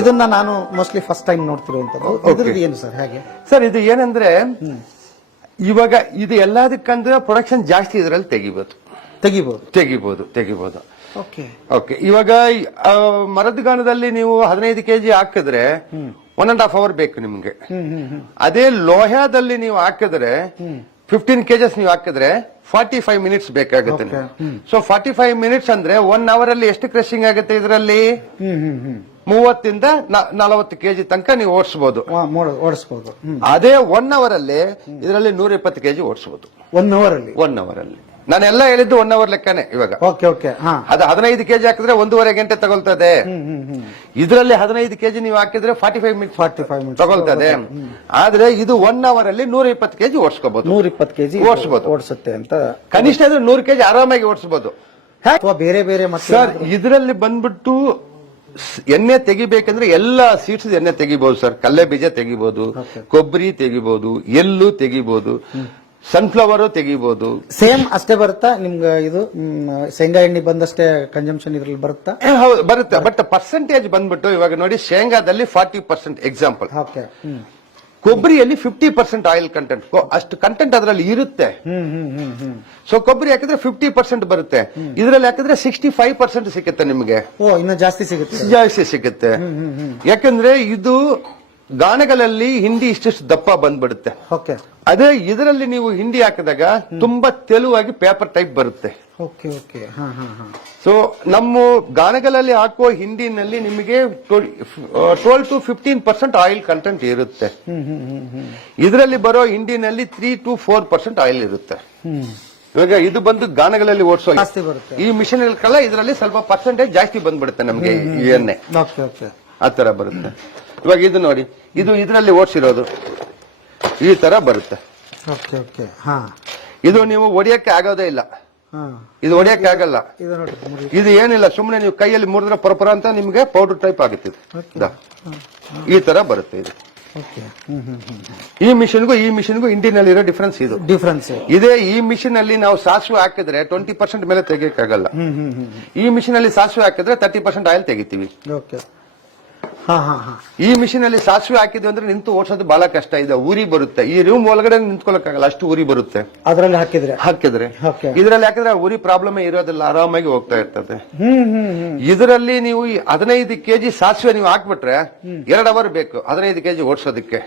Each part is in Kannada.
ಇದನ್ನ ನಾನು ಮೋಸ್ಟ್ಲಿ ಫಸ್ಟ್ ಟೈಮ್ ನೋಡ್ತಿರುವಂತದ್ದು ಇದ್ರದ್ದು ಏನು ಸರ್? ಹಾಗೆ? ಸರ್ ಇದು ಏನಂದ್ರೆ ಇವಾಗ ಇದು ಎಲ್ಲದಕ್ಕಂದ್ರೆ ಪ್ರೊಡಕ್ಷನ್ ಜಾಸ್ತಿ ಇದರಲ್ಲಿ ತೆಗಿಬೋದು. ತೆಗಿಬಹುದು ತೆಗಿಬಹುದು ತೆಗಿಬಹುದು ಓಕೆ. ಓಕೆ ಇವಾಗ ಮರದ ಗಾಣದಲ್ಲಿ ನೀವು ಹದಿನೈದು ಕೆಜಿ ಹಾಕಿದ್ರೆ ಒನ್ ಅಂಡ್ ಹಾಫ್ ಅವರ್ ಬೇಕು ನಿಮ್ಗೆ. ಅದೇ ಲೋಹ್ಯಾದಲ್ಲಿ ನೀವು ಹಾಕಿದ್ರೆ ಫಿಫ್ಟೀನ್ ಕೆಜಸ್ ನೀವು ಹಾಕಿದ್ರೆ ಫಾರ್ಟಿ ಫೈವ್ ಮಿನಿಟ್ಸ್ ಬೇಕಾಗುತ್ತೆ ಸೊ ಫಾರ್ಟಿ ಫೈವ್ ಮಿನಿಟ್ಸ್ ಅಂದ್ರೆ ಒನ್ ಅವರ್ ಅಲ್ಲಿ ಎಷ್ಟು ಕ್ರಶಿಂಗ್ ಆಗುತ್ತೆ ಇದರಲ್ಲಿ? ಮೂವತ್ತಿಂದ ನಲವತ್ತು ಕೆಜಿ ತನಕ ನೀವು ಓಡಿಸಬಹುದು ಓಡಿಸಬಹುದು ಅದೇ ಒನ್ ಅವರ್ ಅಲ್ಲಿ ಇದರಲ್ಲಿ ನೂರ ಇಪ್ಪತ್ತು ಕೆಜಿ ಓಡಿಸಬಹುದು ಒನ್ ಅವರ್ ಅಲ್ಲಿ ಒನ್ ಅವರ್ ಅಲ್ಲಿ ನಾನೆಲ್ಲ ಹೇಳಿದ್ದು ಒನ್ ಅವರ್ ಲೆಕ್ಕನೆ ಇವಾಗ. ಓಕೆ ಓಕೆ ಅದು ಹದಿನೈದು ಕೆಜಿ ಹಾಕಿದ್ರೆ ಒಂದೂವರೆ ಗಂಟೆ ತಗೊಳ್ತದೆ. ಇದರಲ್ಲಿ ಹದಿನೈದು ಕೆಜಿ ನೀವು ಹಾಕಿದ್ರೆ ಫಾರ್ಟಿ ಫೈವ್ ಮಿನಿಟ್ಸ್ 45 minutes. ತಗೊಳ್ತದೆ. ಆದ್ರೆ ಇದು ಒನ್ ಅವರ್ ಅಲ್ಲಿ ನೂರ ಇಪ್ಪತ್ತು ಕೆಜಿ ಓಡಿಸ್ಕೋಬಹುದು ನೂರ ಇಪ್ಪತ್ತು ಕೆಜಿ ಓಡಿಸಬಹುದು ಓಡಿಸುತ್ತೆ ಅಂತ ಕನಿಷ್ಠ ಅಂದ್ರೆ ನೂರು ಕೆಜಿ ಆರಾಮಾಗಿ ಓಡಿಸಬಹುದು ಬೇರೆ ಬೇರೆ ಸರ್ ಇದರಲ್ಲಿ ಬಂದ್ಬಿಟ್ಟು ಎಣ್ಣೆ ತೆಗಿಬೇಕಂದ್ರೆ ಎಲ್ಲ ಸೀಡ್ಸ್ ಎಣ್ಣೆ ತೆಗಿಬಹುದು ಸರ್ ಕಲ್ಲೆ ಬೀಜ ತೆಗಿಬಹುದು ಕೊಬ್ಬರಿ ತೆಗಿಬಹುದು ಎಳ್ಳು ತೆಗಿಬಹುದು ಸನ್ಫ್ಲವರ್ ತೆಗಿಬಹುದು ಸೇಮ್ ಅಷ್ಟೇ ಬರುತ್ತಾ? ನಿಮ್ಗೆ ಇದು ಶೇಂಗಾ ಎಣ್ಣೆ ಬಂದಷ್ಟೇ ಕನ್ಸಂಪ್ಷನ್ ಇದ್ರಲ್ಲಿ ಬರುತ್ತಾ? ಹೌದು ಬರುತ್ತೆ. ಬಟ್ ಪರ್ಸೆಂಟೇಜ್ ಬಂದ್ಬಿಟ್ಟು ಇವಾಗ ನೋಡಿ ಶೇಂಗಾದಲ್ಲಿ ಫಾರ್ಟಿ ಪರ್ಸೆಂಟ್ ಎಕ್ಸಾಂಪಲ್ ಕೊಬ್ಬರಿಯಲ್ಲಿ ಫಿಫ್ಟಿ ಪರ್ಸೆಂಟ್ ಆಯಿಲ್ ಕಂಟೆಂಟ್ ಅಷ್ಟು ಕಂಟೆಂಟ್ ಅದರಲ್ಲಿ ಇರುತ್ತೆ. ಸೊ ಕೊಬ್ಬರಿ ಹಾಕಿದ್ರೆ ಫಿಫ್ಟಿ ಪರ್ಸೆಂಟ್ ಬರುತ್ತೆ. ಇದರಲ್ಲಿ ಹಾಕಿದ್ರೆ ಸಿಕ್ಸ್ಟಿ ಫೈವ್ ಪರ್ಸೆಂಟ್ ಸಿಗುತ್ತೆ ನಿಮಗೆ. ಓ ಇನ್ನು ಜಾಸ್ತಿ ಸಿಗುತ್ತೆ. ಜಾಸ್ತಿ ಸಿಗುತ್ತೆ. ಯಾಕಂದ್ರೆ ಇದು ಗಾಣಗಳಲ್ಲಿ ಹಿಂಡಿ ಇಷ್ಟಿಷ್ಟು ದಪ್ಪ ಬಂದ್ಬಿಡುತ್ತೆ. ಓಕೆ. ಅದೇ ಇದರಲ್ಲಿ ನೀವು ಹಿಂಡಿ ಹಾಕಿದಾಗ ತುಂಬಾ ತೆಳುವಾಗಿ ಪೇಪರ್ ಟೈಪ್ ಬರುತ್ತೆ. ಓಕೆ ಓಕೆ ಹಾ ಹಾ ಹಾ. ಸೊ ನಮ್ಮ ಗಾನಗಳಲ್ಲಿ ಹಾಕುವ ಹಿಂದಿನಲ್ಲಿ ನಿಮಗೆ twelve to fifteen percent oil content ಇರುತ್ತೆ. ಇದರಲ್ಲಿ ಬರೋ ಹಿಂದಿನಲ್ಲಿ three to four percent oil ಇರುತ್ತೆ. ಇವಾಗ ಇದು ಬಂದು ಗಾನಗಳಲ್ಲಿ ಓಡಿಸೋ ಜಾಸ್ತಿ ಬರುತ್ತೆ. ಈ ಮಿಷನ್ ಇದರಲ್ಲಿ ಸ್ವಲ್ಪ ಪರ್ಸೆಂಟೇಜ್ ಜಾಸ್ತಿ ಬಂದ್ಬಿಡುತ್ತೆ ನಮಗೆ ಎಣ್ಣೆ. ಆ ತರ ಬರುತ್ತೆ. ಇವಾಗ ಇದು ನೋಡಿ ಇದು ಇದರಲ್ಲಿ ಓಡಿಸಿರೋದು. ಈ ತರ ಬರುತ್ತೆ. ಓಕೆ ಓಕೆ ಹಾ. ಇದು ನೀವು ಒಡೆಯಕ್ಕೆ ಆಗೋದೇ ಇಲ್ಲ. ಇದು ಹೊಡಿಯಕ್ಕೆ ಆಗಲ್ಲ. ಇದು ಏನಿಲ್ಲ ಸುಮ್ಮನೆ ನೀವು ಕೈಯಲ್ಲಿ ಮುರಿದ್ರೆ ಪರಪರ ಅಂತ ನಿಮ್ಗೆ ಪೌಡರ್ ಟೈಪ್ ಆಗುತ್ತೆ ಇದು. ಈ ತರ ಬರುತ್ತೆ ಇದು. ಈ ಮಿಷಿನ್ಗೂ ಈ ಮಿಷನ್ಗೂ ಇಂಡಿನಲ್ಲಿ ಇರೋ ಡಿಫ್ರೆನ್ಸ್ ಇದು. ಡಿಫ್ರೆನ್ಸ್ ಇದೇ ಈ ಮಿಷನ್ ಅಲ್ಲಿ ನಾವು ಸಾಸಿವೆ ಹಾಕಿದ್ರೆ ಟ್ವೆಂಟಿ ಪರ್ಸೆಂಟ್ ಮೇಲೆ ತೆಗಿಯಕ್ಕಾಗಲ್ಲ. ಈ ಮಿಷನ್ ಅಲ್ಲಿ ಸಾಸಿವೆ ಹಾಕಿದ್ರೆ ತರ್ಟಿ ಪರ್ಸೆಂಟ್ ಆಯಿಲ್ ತೆಗಿತೀವಿ. ಈ ಮಿಷಿನ್ ಅಲ್ಲಿ ಸಾಸಿವೆ ಹಾಕಿದ್ವಿ ಅಂದ್ರೆ ನಿಂತು ಓಡಿಸೋದು ಬಹಳ ಕಷ್ಟ. ಇದೆ ಉರಿ ಬರುತ್ತೆ. ಈ ರೂಮ್ ಒಳಗಡೆ ನಿಂತ್ಕೊಳ್ಳಕ್ಕಾಗಲ್ಲ ಅಷ್ಟು ಉರಿ ಬರುತ್ತೆ. ಅದ್ರಲ್ಲಿ ಹಾಕಿದ್ರೆ? ಹಾಕಿದ್ರೆ. ಇದ್ರಲ್ಲಿ ಹಾಕಿದ್ರೆ ಊರಿ ಉರಿ ಪ್ರಾಬ್ಲಮ್ ಇರೋದಿಲ್ಲ ಆರಾಮಾಗಿ ಹೋಗ್ತಾ ಇರ್ತದೆ. ಇದರಲ್ಲಿ ನೀವು ಹದಿನೈದು ಕೆಜಿ ಸಾಸಿವೆ ನೀವು ಹಾಕ್ಬಿಟ್ರೆ ಎರಡ್ ಅವರ್ ಬೇಕು ಹದಿನೈದು ಕೆಜಿ ಓಡಿಸೋದಕ್ಕೆ.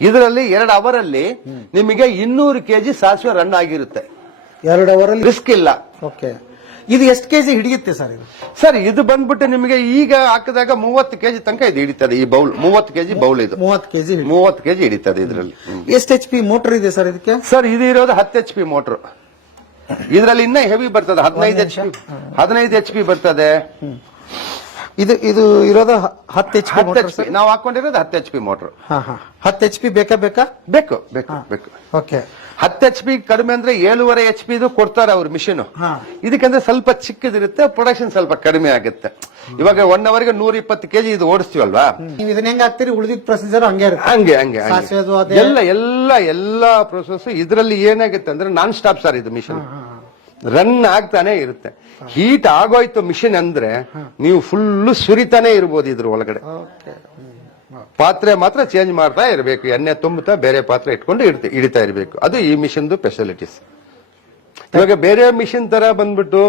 ಇದರಲ್ಲಿ ಎರಡು ಅವರ್ ಅಲ್ಲಿ ನಿಮಗೆ ಇನ್ನೂರು ಕೆಜಿ ಸಾಸಿವೆ ರನ್ ಆಗಿರುತ್ತೆ. ಎರಡು ಅವರಲ್ಲಿ ರಿಸ್ಕ್ ಇಲ್ಲ. ಓಕೆ ಇದು ಎಷ್ಟು ಕೆಜಿ ಹಿಡಿಯುತ್ತೆ ಸರ್ ಇದು? ಸರ್ ಇದು ಬಂದ್ಬಿಟ್ಟು ನಿಮಗೆ ಈಗ ಹಾಕಿದಾಗ ಮೂವತ್ತು ಕೆಜಿ ತನಕ ಇದು ಹಿಡಿತದೆ ಈ ಬೌಲ್. ಮೂವತ್ತು ಕೆಜಿ ಬೌಲ್ ಇದು. ಮೂವತ್ತು ಕೆಜಿ ಮೂವತ್ತು ಕೆಜಿ ಹಿಡಿತದೆ ಇದರಲ್ಲಿ. ಎಷ್ಟು ಎಚ್ ಪಿ ಮೋಟರ್ ಇದೆ ಸರ್ ಇದಕ್ಕೆ? ಸರ್ ಇದು ಇರೋದು ಹತ್ತು ಎಚ್ ಪಿ ಮೋಟರ್ ಇದರಲ್ಲಿ ಇನ್ನ ಹೆವಿ ಬರ್ತದೆ ಹದಿನೈದು ಎಚ್ ಪಿ ಹದಿನೈದು ಎಚ್ ಪಿ ಬರ್ತದೆ. ಇದು ಇದು ಇರೋದು ಹತ್ತು ಎಚ್ ಪಿ ಹತ್ತು ಮೋಟರ್ ಎಚ್ ಪಿ ನಾವು ಹಾಕೊಂಡಿರೋದು ಹತ್ತು ಎಚ್ ಪಿ ಮೋಟರ್ ಹತ್ತು ಎಚ್ ಪಿ ಬೇಕಾ ಬೇಕಾ? ಬೇಕು ಬೇಕು ಬೇಕು. ಓಕೆ. ಹತ್ತು ಎಚ್ ಪಿ ಕಡಿಮೆ ಅಂದ್ರೆ ಏಳುವರೆ ಎಚ್ ಪಿ ಇದು ಕೊಡ್ತಾರೆ ಅವ್ರ ಮಿಷಿನ್. ಇದಕ್ಕಂದ್ರೆ ಸ್ವಲ್ಪ ಚಿಕ್ಕದಿರುತ್ತೆ ಪ್ರೊಡಕ್ಷನ್ ಸ್ವಲ್ಪ ಕಡಿಮೆ ಆಗುತ್ತೆ. ಇವಾಗ ಒನ್ ಅವರ್ಗೆ ನೂರ ಇಪ್ಪತ್ತು ಕೆಜಿ ಇದು ಓಡಿಸ್ತೀವಲ್ವಾ? ನೀವು ಇದನ್ನ ಹೆಂಗ್ ಹಾಕ್ತೀರಿ? ಉಳಿದಿದ್ ಪ್ರೊಸೀಜರ್ ಹಂಗೆ ಇರುತ್ತೆ. ಹಂಗೆ ಹಂಗೆ ಹಂಗೆ. ಸಾಸಿವೆದು ಅದೇ? ಎಲ್ಲ ಎಲ್ಲ ಎಲ್ಲ ಪ್ರೊಸೆಸ್ ಇದರಲ್ಲಿ ಏನಾಗುತ್ತೆ ಅಂದ್ರೆ ನಾನ್ ಸ್ಟಾಪ್ ಸರ್ ಇದು ಮಿಷಿನ್ ರನ್ ಆಗ್ತಾನೆ ಇರುತ್ತೆ. ಹೀಟ್ ಆಗೋಯ್ತು ಮಿಷಿನ್ ಅಂದ್ರೆ ನೀವು ಫುಲ್ ಸುರಿತಾನೆ ಇರ್ಬೋದು ಇದ್ರ ಒಳಗಡೆ. ಪಾತ್ರೆ ಮಾತ್ರ ಚೇಂಜ್ ಮಾಡ್ತಾ ಇರಬೇಕು. ಎಣ್ಣೆ ತುಂಬುತ್ತಾ ಬೇರೆ ಪಾತ್ರೆ ಇಟ್ಕೊಂಡು ಇಡ್ತಾ ಇಡಿತಾ ಇರಬೇಕು. ಅದು ಈ ಮಿಷನ್ದು ಫೆಸಿಲಿಟೀಸ್ ಇವಾಗ ಬೇರೆ ಮಿಷಿನ್ ತರ ಬಂದ್ಬಿಟ್ಟು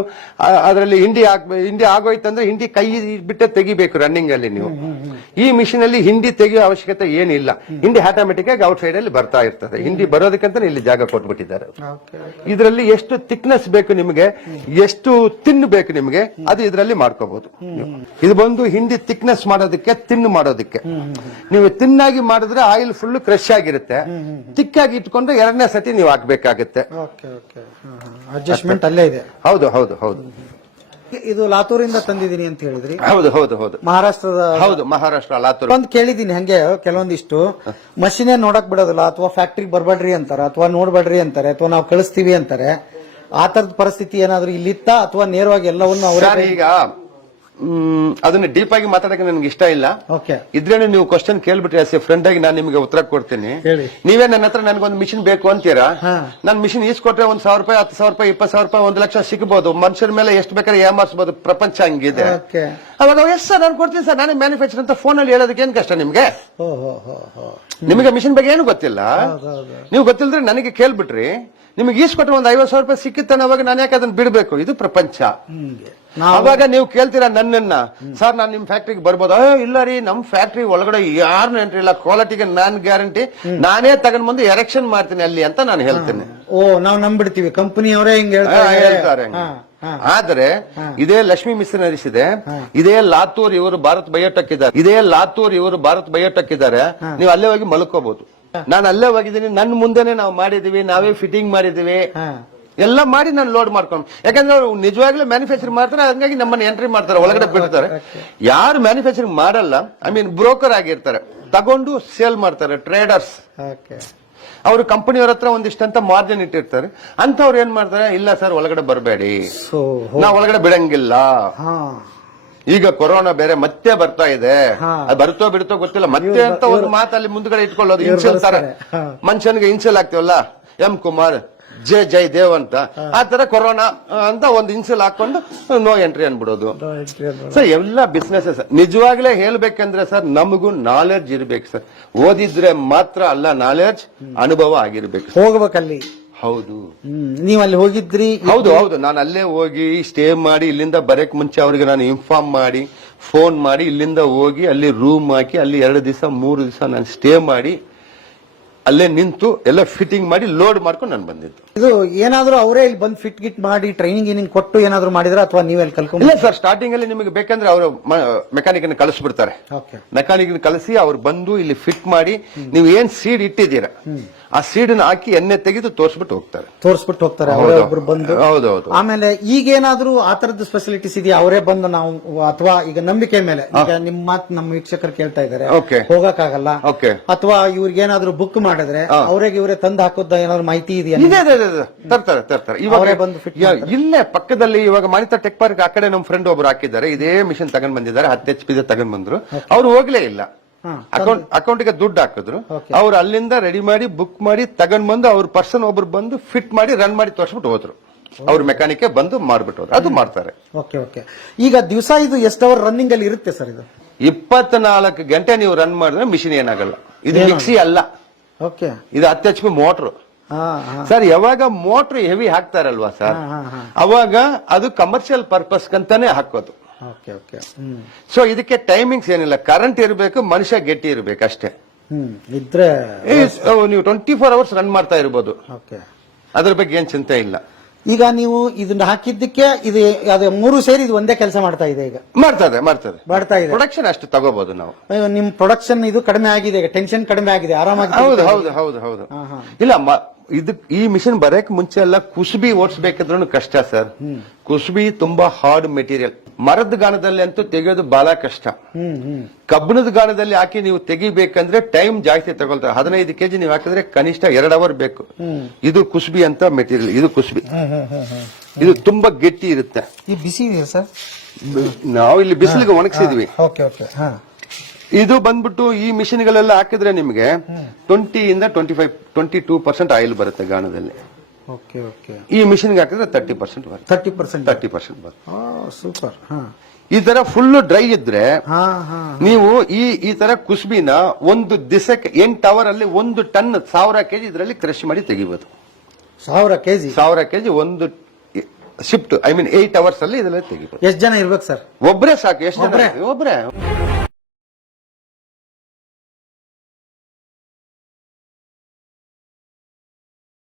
ಅದರಲ್ಲಿ ಹಿಂಡಿ ಹಿಂಡಿ ಆಗೋಯ್ತಂದ್ರೆ ಹಿಂಡಿ ಕೈ ಬಿಟ್ಟೆ ತೆಗಿಬೇಕು ರನ್ನಿಂಗ್ ಅಲ್ಲಿ ನೀವು. ಈ ಮಿಷಿನ್ ಅಲ್ಲಿ ಹಿಂಡಿ ತೆಗೆಯೋ ಅವಶ್ಯಕತೆ ಏನಿಲ್ಲ. ಹಿಂಡಿ ಆಟೋಮೆಟಿಕ್ ಆಗಿ ಔಟ್ ಸೈಡ್ ಅಲ್ಲಿ ಬರ್ತಾ ಇರ್ತದೆ. ಹಿಂಡಿ ಬರೋದಕ್ಕಂತ ಇಲ್ಲಿ ಜಾಗ ಕೊಟ್ಬಿಟ್ಟಿದ್ದಾರೆ. ಇದರಲ್ಲಿ ಎಷ್ಟು ಥಿಕ್ನೆಸ್ ಬೇಕು ನಿಮಗೆ ಎಷ್ಟು ತಿನ್ ಬೇಕು ನಿಮಗೆ ಅದು ಇದರಲ್ಲಿ ಮಾಡ್ಕೋಬಹುದು ಇದು ಬಂದು ಹಿಂಡಿ ಥಿಕ್ನೆಸ್ ಮಾಡೋದಕ್ಕೆ ತಿನ್ನು ಮಾಡೋದಕ್ಕೆ. ನೀವು ತಿನ್ನಾಗಿ ಮಾಡಿದ್ರೆ ಆಯಿಲ್ ಫುಲ್ ಕ್ರಶ್ ಆಗಿರುತ್ತೆ. ತಿಕ್ಕಾಗಿ ಇಟ್ಕೊಂಡು ಎರಡನೇ ಸತಿ ನೀವು ಹಾಕ್ಬೇಕಾಗುತ್ತೆ. ಅಡ್ಜಸ್ಟ್ಮೆಂಟ್ ಅಲ್ಲೇ ಇದೆ. ಹೌದು ಹೌದು ಹೌದು. ಇದು ಲಾತೂರಿಂದ ತಂದಿದ್ದೀನಿ ಅಂತ ಹೇಳಿದ್ರಿ. ಹೌದು ಹೌದು ಹೌದು. ಮಹಾರಾಷ್ಟ್ರದ ಹೌದು ಮಹಾರಾಷ್ಟ್ರ ಲಾತೂರ್. ಅಂತ ಕೇಳಿದೀನಿ ಹಂಗೆ ಕೆಲವೊಂದಿಷ್ಟು. ಮಷಿನೇ ನೋಡಕ್ ಬಿಡೋದಿಲ್ಲ ಅಥವಾ ಫ್ಯಾಕ್ಟ್ರಿಗೆ ಬರ್ಬೇಡ್ರಿ ಅಂತಾರೆ ಅಥವಾ ನೋಡ್ಬೇಡ್ರಿ ಅಂತಾರೆ ಅಥವಾ ನಾವು ಕಳಿಸ್ತೀವಿ ಅಂತಾರೆ. ಆ ತರದ ಪರಿಸ್ಥಿತಿ ಏನಾದರೂ ಇಲ್ಲಿತ್ತ ಅಥವಾ ನೇರವಾಗಿ ಎಲ್ಲವನ್ನು ಅವರೇ ಈಗ ಅದನ್ನ ಡೀಪ್ ಆಗಿ ಮಾತಾಡಕ್ಕೆ ನನ್ಗೆ ಇಷ್ಟ ಇಲ್ಲ. ಓಕೆ ಇದ್ರೇನು ನೀವು ಕ್ವಶನ್ ಕೇಳ್ಬಿಟ್ರೆ ಆಸ್ ಎ ಫ್ರೆಂಡ್ ಆಗಿ ನಾನು ನಿಮಗೆ ಉತ್ತರ ಕೊಡ್ತೀನಿ. ಹೇಳಿ. ನೀವೇ ನನ್ನ ಹತ್ರ ನನ್ಗೊಂದು ಮಿಷಿನ್ ಬೇಕು ಅಂತೀರಾ? ಹಾ. ನಾನು ಮಿಷಿನ್ ಈಸ್ಕೊಟ್ರೆ ಒಂದ್ ಸಾವಿರ ರೂಪಾಯಿ ಹತ್ತು ಸಾವಿರ ರೂಪಾಯಿ ಇಪ್ಪತ್ತು ಸಾವಿರ ರೂಪಾಯಿ ಒಂದು ಲಕ್ಷ ಸಿಗಬಹುದು ಮನುಷ್ಯರ ಮೇಲೆ ಎಷ್ಟು ಬೇಕಾದ್ರೆ ಏಮಾರಿಸಬಹುದು ಪ್ರಪಂಚ ಹಂಗಿದೆ. ಓಕೆ ಅವಾಗ ಎಸ್ ಸರ್ ನಾನು ಕೊಡ್ತೀನಿ ಸರ್. ನಾನೇ ಮ್ಯಾನುಫ್ಯಾಕ್ಚರ್ ಅಂತ ಫೋನ್ ಅಲ್ಲಿ ಹೇಳೋದಕ್ಕೆ ಏನ್ ಕಷ್ಟ ನಿಮ್ಗೆ? ಹೋ ಹೋ ಹೋ ಹೋ ನಿಮಗೆ ಮಿಷಿನ್ ಬಗ್ಗೆ ಏನು ಗೊತ್ತಿಲ್ಲ? ಹೌದು. ನೀವು ಗೊತ್ತಿಲ್ಲದ್ರೆ ನನಗೆ ಕೇಳ್ಬಿಟ್ರಿ. ನಿಮಗೆ ಈಸ್ಕೊಟ್ರೆ ಒಂದು ಐವತ್ತು ಸಾವಿರ ರೂಪಾಯಿ ಸಿಕ್ಕಿತ್ತಾನೆ ಅವಾಗ ನಾನು ಯಾಕೆ ಅದನ್ನ ಬಿಡಬೇಕು? ಇದು ಪ್ರಪಂಚ. ಅವಾಗ ನೀವು ಕೇಳ್ತೀರಾ ನನ್ನನ್ನ? ಸರ್ ನಾನು ನಿಮ್ ಫ್ಯಾಕ್ಟ್ರಿಗೆ ಬರ್ಬೋದು. ಅಯ್ಯೋ ಇಲ್ಲ ರೀ ನಮ್ ಫ್ಯಾಕ್ಟ್ರಿ ಒಳಗಡೆ ಯಾರು ಎಂಟ್ರಿ ಇಲ್ಲ. ಕ್ವಾಲಿಟಿಗೆ ನಾನ್ ಗ್ಯಾರಂಟಿ ನಾನೇ ತಗೊಂಡ್ ಬಂದು ಎರೆಕ್ಷನ್ ಮಾಡ್ತೀನಿ ಅಲ್ಲಿ ಅಂತ ನಾನು ಹೇಳ್ತೀನಿ. ಓ ನಾವು ನಂಬಿಡ್ತೀವಿ. ಕಂಪನಿಯವರೇ ಹಿಂಗ್ ಹೇಳ್ತಾರೆ. ಆದ್ರೆ ಇದೇ ಲಕ್ಷ್ಮಿ ಮಿಷನರೀಸ್ ಇದೆ. ಇದೇ ಲಾತೂರ್ ಇವರು ಭಾರತ್ ಬಯೋಟೆಕ್ ಇದ್ದಾರೆ. ಇದೇ ಲಾತೂರ್ ಇವರು ಭಾರತ್ ಬಯೋಟೆಕ್ ಇದ್ದಾರೆ. ನೀವು ಅಲ್ಲೇ ಹೋಗಿ ಮಲ್ಕೋಬಹುದು ನಾನು ಅಲ್ಲೇ ಹೋಗಿದ್ದೀನಿ ನನ್ನ ಮುಂದೆನೆ ನಾವು ಮಾಡಿದೀವಿ ನಾವೇ ಫಿಟ್ಟಿಂಗ್ ಮಾಡಿದೀವಿ. ಎಲ್ಲ ಮಾಡಿ ನಾನು ಲೋಡ್ ಮಾಡ್ಕೊಂಡು ಯಾಕಂದ್ರೆ ಅವ್ರು ನಿಜವಾಗ್ಲೂ ಮ್ಯಾನುಫ್ಯಾಕ್ಚರ್ ಮಾಡ್ತಾರೆ ಹಂಗಾಗಿ ನಮ್ಮನ್ನ ಎಂಟ್ರಿ ಮಾಡ್ತಾರೆ ಒಳಗಡೆ ಬಿಡ್ತಾರೆ. ಯಾರು ಮ್ಯಾನುಫ್ಯಾಕ್ಚರಿಂಗ್ ಮಾಡಲ್ಲ ಐ ಮೀನ್ ಬ್ರೋಕರ್ ಆಗಿರ್ತಾರೆ ತಗೊಂಡು ಸೇಲ್ ಮಾಡ್ತಾರೆ ಟ್ರೇಡರ್ಸ್ ಅವರು ಕಂಪನಿಯವ್ರ ಹತ್ರ ಒಂದಿಷ್ಟಂತ ಮಾರ್ಜಿನ್ ಇಟ್ಟಿರ್ತಾರೆ ಅಂತವ್ರು ಏನ್ ಮಾಡ್ತಾರೆ ಇಲ್ಲ ಸರ್ ಒಳಗಡೆ ಬರಬೇಡಿ. ನಾವು ಒಳಗಡೆ ಬಿಡಂಗಿಲ್ಲ. ಈಗ ಕೊರೋನಾ ಬೇರೆ ಮತ್ತೆ ಬರ್ತಾ ಇದೆ. ಬರುತ್ತೋ ಬಿಡುತ್ತೋ ಗೊತ್ತಿಲ್ಲ. ಮತ್ತೆ ಅಂತ ಒಂದು ಮಾತಲ್ಲಿ ಮುಂದ್ಗಡೆ ಇಟ್ಕೊಳ್ಳೋದು ಇನ್ಸಲ್ ತರ. ಮನುಷ್ಯನಿಗೆ ಇನ್ಸಲ್ ಆಗ್ತೀವಲ್ಲ? ಎಂ ಕುಮಾರ್ ಜೆ ಜೈ ದೇವ್ ಅಂತ ಆ ತರ ಕೊರೋನಾ ಅಂತ ಒಂದು ಇನ್ಸಲ್ ಹಾಕೊಂಡು ನೋ ಎಂಟ್ರಿ ಅನ್ಬಿಡೋದು. ಸರ್ ಎಲ್ಲ ಬಿಸ್ನೆಸ್ ನಿಜವಾಗ್ಲೇ ಹೇಳ್ಬೇಕಂದ್ರೆ ಸರ್ ನಮಗೂ ನಾಲೆಡ್ಜ್ ಇರ್ಬೇಕು ಸರ್. ಓದಿದ್ರೆ ಮಾತ್ರ ಅಲ್ಲ ನಾಲೆಡ್ಜ್ ಅನುಭವ ಆಗಿರ್ಬೇಕು. ಹೋಗ್ಬೇಕಲ್ಲಿ. ಹೌದು. ನೀವು ಅಲ್ಲಿ ಹೋಗಿದ್ರಿ? ಹೌದು ಹೌದು. ನಾನು ಅಲ್ಲೇ ಹೋಗಿ ಸ್ಟೇ ಮಾಡಿ ಇಲ್ಲಿಂದ ಬರಕ್ ಮುಂಚೆ ಅವರಿಗೆ ನಾನು ಇನ್ಫಾರ್ಮ್ ಮಾಡಿ ಫೋನ್ ಮಾಡಿ ಇಲ್ಲಿಂದ ಹೋಗಿ ಅಲ್ಲಿ ರೂಮ್ ಹಾಕಿ ಅಲ್ಲಿ ಎರಡು ದಿವಸ ಮೂರು ದಿವಸ ನಾನು ಸ್ಟೇ ಮಾಡಿ ಅಲ್ಲೇ ನಿಂತು ಎಲ್ಲ ಫಿಟ್ಟಿಂಗ್ ಮಾಡಿ ಲೋಡ್ ಮಾಡ್ಕೊಂಡು ನಾನು ಬಂದಿದ್ದು. ಇದು ಏನಾದ್ರೂ ಅವರೇ ಇಲ್ಲಿ ಬಂದು ಫಿಟ್ ಗಿಟ್ ಮಾಡಿ ಟ್ರೈನಿಂಗ್ ಗಿನಿಂಗ್ ಕೊಟ್ಟು ಏನಾದ್ರು ಮಾಡಿದ್ರ ಅಥವಾ ನೀವೇ ಕಲ್ಕೊಂಡು ಇಲ್ಲ ಸರ್ ಸ್ಟಾರ್ಟಿಂಗ್ ಅಲ್ಲಿ ನಿಮಗೆ ಬೇಕಂದ್ರೆ ಅವರು ಮೆಕ್ಯಾನಿಕ್ ಕಳಿಸ್ಬಿಡ್ತಾರೆ. ಓಕೆ ಮೆಕ್ಯಾನಿಕ್ ಕಳಿಸಿ ಅವ್ರು ಬಂದು ಇಲ್ಲಿ ಫಿಟ್ ಮಾಡಿ ನೀವು ಏನ್ ಸೀಡ್ ಇಟ್ಟಿದ್ದೀರಾ ಆ ಸೀಡ್ ಹಾಕಿ ಎಣ್ಣೆ ತೆಗೆದು ತೋರಿಸ್ಬಿಟ್ಟು ಹೋಗ್ತಾರೆ. ತೋರಿಸ್ಬಿಟ್ಟು ಹೋಗ್ತಾರೆ ಅವರೇ ಹೌದು. ಒಬ್ರು ಬಂದು. ಹೌದೌದು ಆಮೇಲೆ ಈಗೇನಾದ್ರೂ ಆ ತರದ ಫೆಸಿಲಿಟೀಸ್ ಇದೆಯಾ? ಅವರೇ ಬಂದು ನಾವು ಅಥವಾ ಈಗ ನಂಬಿಕೆ ಮೇಲೆ ಈಗ ನಿಮ್ ಮಾತು ನಮ್ಮ ವೀಕ್ಷಕರು ಕೇಳ್ತಾ ಇದಾರೆ Okay. ಹೋಗಕ್ಕಾಗಲ್ಲ. ಓಕೆ ಅಥವಾ ಇವ್ರಿಗೆ ಏನಾದ್ರು ಬುಕ್ ಮಾಡಿದ್ರೆ ಅವ್ರಿಗೆ ಇವರೇ ತಂದು ಹಾಕೋದ ಏನಾದ್ರು ಮಾಹಿತಿ ಇದೆಯಾ ಇದೆ ಇದೆ, ಇದೆ, ಇದೆ. ತರ್ತಾರೆ ತರ್ತಾರೆ. ಇವಾಗ ಅವರೇ ಬಂದು fit ಯಾ- ಇಲ್ಲೇ ಪಕ್ಕದಲ್ಲಿ ಇವಾಗ ಮಾನಿತಾ ಟೆಕ್ ಪಾರ್ಕ್ ಆ ಕಡೆ ನಮ್ಮ ಫ್ರೆಂಡ್ ಒಬ್ರು ಹಾಕಿದ್ದಾರೆ. ಇದೇ ಮಿಷನ್ ತಗೊಂಡ್ ಬಂದಿದ್ದಾರೆ. ಹತ್ತು ಎಚ್ ಪಿ ತಗೊಂಡ್ ಬಂದ್ರು. ಅವ್ರು ಹೋಗ್ಲೇ ಇಲ್ಲ. ಹಾ, ಅಕೌಂಟ್ ಅಕೌಂಟ್ಗೆ ದುಡ್ಡು ಹಾಕಿದ್ರು. Okay. ಅವ್ರು ಅಲ್ಲಿಂದ ರೆಡಿ ಮಾಡಿ ಬುಕ್ ಮಾಡಿ ತಗೊಂಡ್ ಬಂದು ಅವ್ರ ಪರ್ಸನ್ ಒಬ್ರು ಬಂದು ಫಿಟ್ ಮಾಡಿ ರನ್ ಮಾಡಿ ತೋರ್ಸ್ಬಿಟ್ಟು ಹೋದ್ರು. ಅವ್ರ ಮೆಕ್ಯಾನಿಕ್ ಬಂದು ಮಾಡ್ಬಿಟ್ಟು ಹೋದ್ರು. ಅದು ಮಾಡ್ತಾರೆ. ಓಕೆ ಓಕೆ ಈಗ ದಿವಸ ಇದು ಎಷ್ಟು ಅವರ್ ರನ್ನಿಂಗ್ ಅಲ್ಲಿ ಇರುತ್ತೆ ಸರ್ ಇದು? ಇಪ್ಪತ್ನಾಲ್ಕು ಗಂಟೆ ನೀವು ರನ್ ಮಾಡಿದ್ರೆ ಮಿಷಿನ್ ಏನಾಗಲ್ಲ. ಇದು ಮಿಕ್ಸಿ ಅಲ್ಲ. ಓಕೆ. ಇದು ಹತ್ತು ಎಚ್ ಪಿ ಮೋಟ್ರು ಸರ್ ಯಾವಾಗ ಮೋಟ್ರ್ ಹೆವಿ ಹಾಕ್ತಾರಲ್ವಾ ಸರ್. ಅವಾಗ ಅದು ಕಮರ್ಷಿಯಲ್ ಪರ್ಪಸ್ ಅಂತಾನೆ ಹಾಕೋದು. Okay okay. ಹ್ಮ್. ಸೊ ಇದಕ್ಕೆ ಟೈಮಿಂಗ್ಸ್ ಏನಿಲ್ಲ. ಕರೆಂಟ್ ಇರಬೇಕು ಮನುಷ್ಯ ಗಟ್ಟಿ ಇರಬೇಕು ಅಷ್ಟೇ. ಇದ್ರೆ ನೀವು ಟ್ವೆಂಟಿ ಫೋರ್ ಅವರ್ಸ್ ರನ್ ಮಾಡ್ತಾ ಇರ್ಬೋದು. ಓಕೆ. ಅದ್ರ ಬಗ್ಗೆ ಏನ್ ಚಿಂತೆ ಇಲ್ಲ. ಈಗ ನೀವು ಇದನ್ನ ಹಾಕಿದ್ದಕ್ಕೆ ಇದು ಅದು ಮೂರು ಸೇರಿ ಇದು ಒಂದೇ ಕೆಲಸ ಮಾಡ್ತಾ ಇದೆ ಈಗ. ಮಾಡ್ತದೆ ಮಾಡ್ತದೆ ಮಾಡ್ತಾ ಇದೆ. ಪ್ರೊಡಕ್ಷನ್ ಅಷ್ಟು ತಗೋಬಹುದು ನಾವು. ಅಯ್ಯೋ, ನಿಮ್ ಪ್ರೊಡಕ್ಷನ್ ಇದು ಕಡಿಮೆ ಆಗಿದೆ ಈಗ ಟೆನ್ಷನ್ ಕಡಿಮೆ ಆಗಿದೆ ಆರಾಮಾಗಿ ಹೌದು ಹೌದು ಹೌದು ಹೌದು. ಇಲ್ಲ ಮ- ಇದು ಈ ಮಿಷನ್ ಬರಕ್ ಮುಂಚೆ ಎಲ್ಲ ಕುಸುಬಿ ಓಡಿಸಬೇಕಂದ್ರೂ ಕಷ್ಟ ಸರ್. ಕುಸುಬಿ ತುಂಬಾ ಹಾರ್ಡ್ ಮೆಟೀರಿಯಲ್ ಮರದ ಗಾಣದಲ್ಲಿ ಅಂತೂ ತೆಗೆಯೋದು ಬಹಳ ಕಷ್ಟ. ಕಬ್ಬಿಣದ ಗಾಣದಲ್ಲಿ ಹಾಕಿ ನೀವು ತೆಗಿಬೇಕಂದ್ರೆ ಟೈಮ್ ಜಾಸ್ತಿ ತಗೊಳ್ತಾರೆ ಹದಿನೈದು ಕೆಜಿ ನೀವು ಹಾಕಿದ್ರೆ ಕನಿಷ್ಠ ಎರಡು ಅವರ್ ಬೇಕು. ಇದು ಕುಸುಬಿ ಅಂತ ಮೆಟೀರಿಯಲ್ ಇದು ಕುಸುಬಿ. ಇದು ತುಂಬಾ ಗಟ್ಟಿ ಇರುತ್ತೆ. ಬಿಸಿ ಇದೆ ಸರ್? ನಾವು ಇಲ್ಲಿ ಬಿಸಿಲಿಗೆ ಒಣಗಿಸಿದ್ವಿ. ಇದು ಬಂದ್ಬಿಟ್ಟು ಈ ಮಿಷಿನ್ಗಳೆಲ್ಲ ಹಾಕಿದ್ರೆ ನಿಮಗೆ ಟ್ವೆಂಟಿ ಇಂದ twenty five twenty two percent oil ಬರುತ್ತೆ ಗಾಣದಲ್ಲಿ. Okay okay. ಈ ಮಿಷಿನ್ಗೆ ಹಾಕಿದ್ರೆ ತರ್ಟಿ ಪರ್ಸೆಂಟ್ ಬರುತ್ತೆ. ತರ್ಟಿ ಪರ್ಸೆಂಟ್ ತರ್ಟಿ ಪರ್ಸೆಂಟ್ ಬರುತ್ತೆ. ಸೂಪರ್. ಹಾ. ಈ ತರ ಫುಲ್ ಡ್ರೈ ಇದ್ರೆ ನೀವು ಈ ಈ ತರ ಕುಸ್ಬಿನ ಒಂದು ದಿಸಕ್ಕೆ ಎಂಟು ಅವರ್ ಅಲ್ಲಿ ಒಂದು ಟನ್ ಸಾವಿರ ಕೆಜಿ ಇದರಲ್ಲಿ ಕ್ರಶ್ ಮಾಡಿ ತೆಗಿಬಹುದು ಸಾವಿರ ಕೆಜಿ ಸಾವಿರ ಕೆಜಿ ಒಂದು shift I mean eight hours ಅಲ್ಲಿ ಇದರಲ್ಲಿ ತೆಗಿಬಹುದು ಎಷ್ಟು ಜನ ಇರ್ಬೇಕು ಸರ್? ಒಬ್ಬರೇ ಸಾಕು ಎಷ್ಟು ಜನ? ಒಬ್ರೇ.